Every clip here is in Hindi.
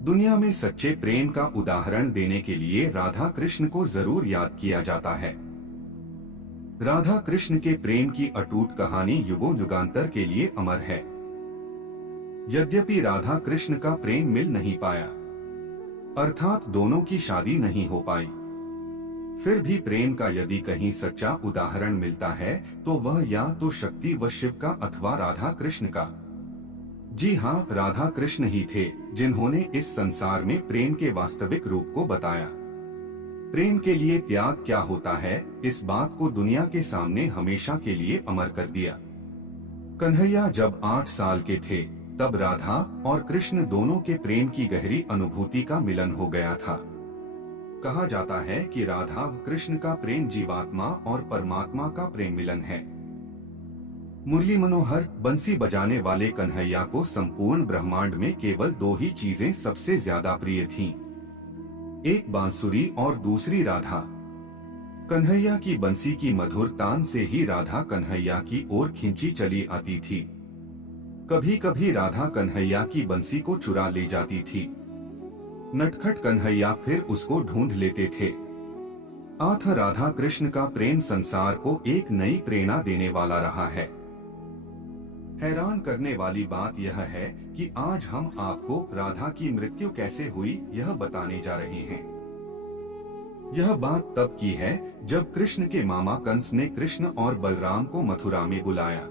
दुनिया में सच्चे प्रेम का उदाहरण देने के लिए राधा कृष्ण को जरूर याद किया जाता है। राधा कृष्ण के प्रेम की अटूट कहानी युगों युगांतर के लिए अमर है। यद्यपि राधा कृष्ण का प्रेम मिल नहीं पाया, अर्थात दोनों की शादी नहीं हो पाई, फिर भी प्रेम का यदि कहीं सच्चा उदाहरण मिलता है तो वह या तो शक्ति व शिव का अथवा राधा कृष्ण का। जी हाँ, राधा कृष्ण ही थे जिन्होंने इस संसार में प्रेम के वास्तविक रूप को बताया। प्रेम के लिए त्याग क्या होता है, इस बात को दुनिया के सामने हमेशा के लिए अमर कर दिया। कन्हैया जब 8 साल के थे तब राधा और कृष्ण दोनों के प्रेम की गहरी अनुभूति का मिलन हो गया था। कहा जाता है कि राधा व कृष्ण का प्रेम जीवात्मा और परमात्मा का प्रेम मिलन है। मुरली मनोहर बंसी बजाने वाले कन्हैया को संपूर्ण ब्रह्मांड में केवल 2 ही चीजें सबसे ज्यादा प्रिय थीं, एक बांसुरी और दूसरी राधा। कन्हैया की बंसी की मधुर तान से ही राधा कन्हैया की ओर खींची चली आती थी। कभी कभी राधा कन्हैया की बंसी को चुरा ले जाती थी। नटखट कन्हैया फिर उसको ढूंढ लेते थे। आठ राधा कृष्ण का प्रेम संसार को एक नई प्रेरणा देने वाला रहा है। हैरान करने वाली बात यह है कि आज हम आपको राधा की मृत्यु कैसे हुई यह बताने जा रहे हैं। यह बात तब की है जब कृष्ण के मामा कंस ने कृष्ण और बलराम को मथुरा में बुलाया।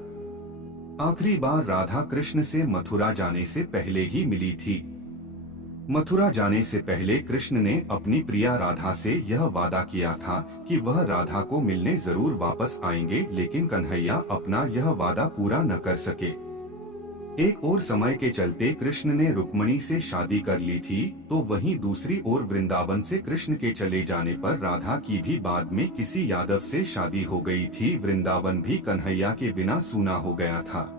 आखिरी बार राधा कृष्ण से मथुरा जाने से पहले ही मिली थी। मथुरा जाने से पहले कृष्ण ने अपनी प्रिया राधा से यह वादा किया था कि वह राधा को मिलने जरूर वापस आएंगे, लेकिन कन्हैया अपना यह वादा पूरा न कर सके। एक और समय के चलते कृष्ण ने रुक्मणी से शादी कर ली थी, तो वहीं दूसरी ओर वृंदावन से कृष्ण के चले जाने पर राधा की भी बाद में किसी यादव से शादी हो गई थी। वृंदावन भी कन्हैया के बिना सूना हो गया था।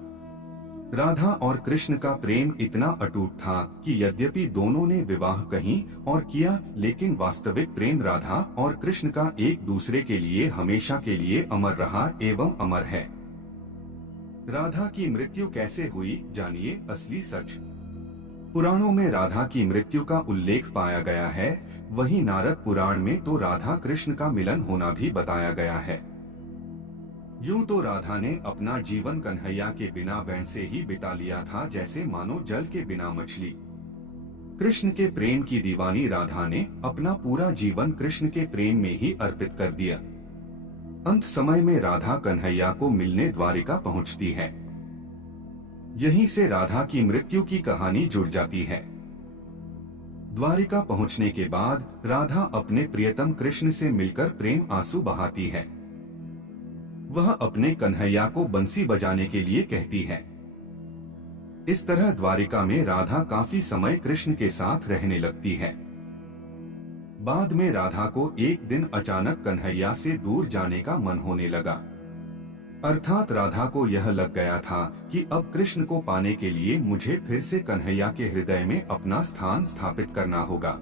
राधा और कृष्ण का प्रेम इतना अटूट था कि यद्यपि दोनों ने विवाह कहीं और किया, लेकिन वास्तविक प्रेम राधा और कृष्ण का एक दूसरे के लिए हमेशा के लिए अमर रहा एवं अमर है। राधा की मृत्यु कैसे हुई, जानिए असली सच। पुराणों में राधा की मृत्यु का उल्लेख पाया गया है, वहीं नारद पुराण में तो राधा कृष्ण का मिलन होना भी बताया गया है। यूं तो राधा ने अपना जीवन कन्हैया के बिना वैसे ही बिता लिया था जैसे मानो जल के बिना मछली। कृष्ण के प्रेम की दीवानी राधा ने अपना पूरा जीवन कृष्ण के प्रेम में ही अर्पित कर दिया। अंत समय में राधा कन्हैया को मिलने द्वारिका पहुंचती है। यहीं से राधा की मृत्यु की कहानी जुड़ जाती है। द्वारिका पहुंचने के बाद राधा अपने प्रियतम कृष्ण से मिलकर प्रेम आंसू बहाती है। वह अपने कन्हैया को बंसी बजाने के लिए कहती है। इस तरह द्वारिका में राधा काफी समय कृष्ण के साथ रहने लगती है। बाद में राधा को एक दिन अचानक कन्हैया से दूर जाने का मन होने लगा। अर्थात राधा को यह लग गया था कि अब कृष्ण को पाने के लिए मुझे फिर से कन्हैया के हृदय में अपना स्थान स्थापित करना होगा।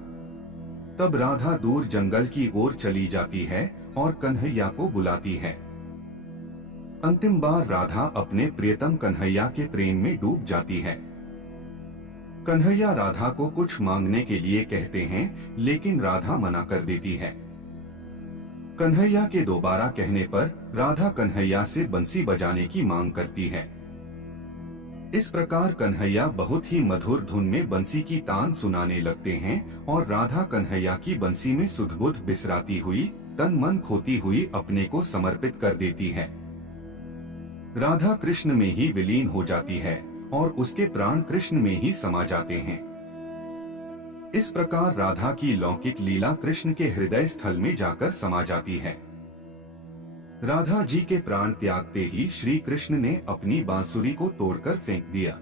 तब राधा दूर जंगल की ओर चली जाती है और कन्हैया को बुलाती है। अंतिम बार राधा अपने प्रियतम कन्हैया के प्रेम में डूब जाती है। कन्हैया राधा को कुछ मांगने के लिए कहते हैं, लेकिन राधा मना कर देती है। कन्हैया के दोबारा कहने पर राधा कन्हैया से बंसी बजाने की मांग करती है। इस प्रकार कन्हैया बहुत ही मधुर धुन में बंसी की तान सुनाने लगते हैं और राधा कन्हैया की बंसी में सुध-बुध बिसराती हुई, तन मन खोती हुई अपने को समर्पित कर देती है। राधा कृष्ण में ही विलीन हो जाती है और उसके प्राण कृष्ण में ही समा जाते हैं। इस प्रकार राधा की लौकिक लीला कृष्ण के हृदय स्थल में जाकर समा जाती है। राधा जी के प्राण त्यागते ही श्री कृष्ण ने अपनी बांसुरी को तोड़कर फेंक दिया।